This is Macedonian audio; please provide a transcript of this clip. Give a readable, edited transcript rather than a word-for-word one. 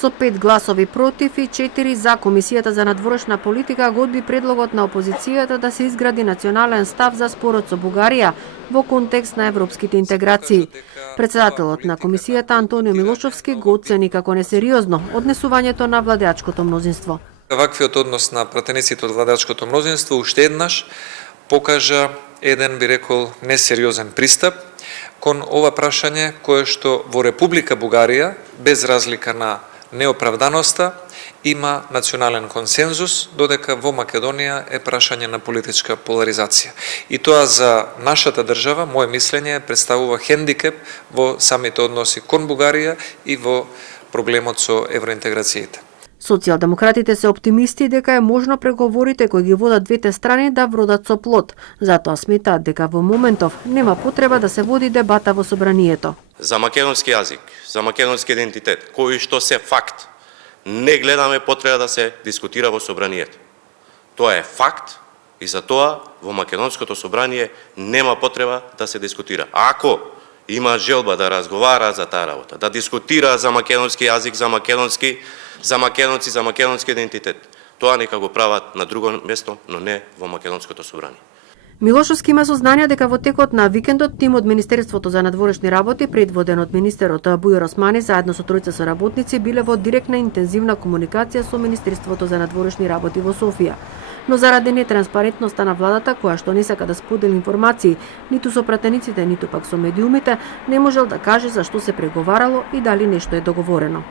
Со 5 гласови против и 4 за, Комисијата за надворешна политика го одби предлогот на опозицијата да се изгради национален став за спорот со Бугарија во контекст на европските интеграции. Председателот на Комисијата Антонио Милошовски го оцени како несериозно однесувањето на владеачкото мнозинство. Ваквиот однос на пратениците од владеачкото мнозинство уште еднаш покажа еден, би рекол, несериозен пристап кон ова прашање кое што во Република Бугарија, без разлика на неоправданоста, има национален консензус, додека во Македонија е прашање на политичка поларизација. И тоа за нашата држава, моје мислење, представува хендикеп во самите односи кон Бугарија и во проблемот со евроинтеграциите. Социјалдемократите се оптимисти дека е можно преговорите кои ги водат двете страни да вродат со плод. Затоа сметаат дека во моментов нема потреба да се води дебата во собранието. За македонски јазик, за македонски идентитет, кои што се факт, не гледаме потреба да се дискутира во собранието. Тоа е факт и за тоа во македонското собрание нема потреба да се дискутира. Ако има желба да разговара за таа работа, да дискутира за македонски јазик, за македонци, за македонски идентитет, тоа нека го прават на друго место, но не во македонското собрание. Милошовски има сознание дека во текот на викендот тим од Министерството за надворешни работи, предводен од министерот Бујар Османи, заедно со тројца соработници, биле во директна интензивна комуникација со Министерството за надворешни работи во Софија. Но заради нетранспарентноста на владата, која што не сака да сподели информации ниту со пратениците, ниту пак со медиумите, не можел да каже за што се преговарало и дали нешто е договорено.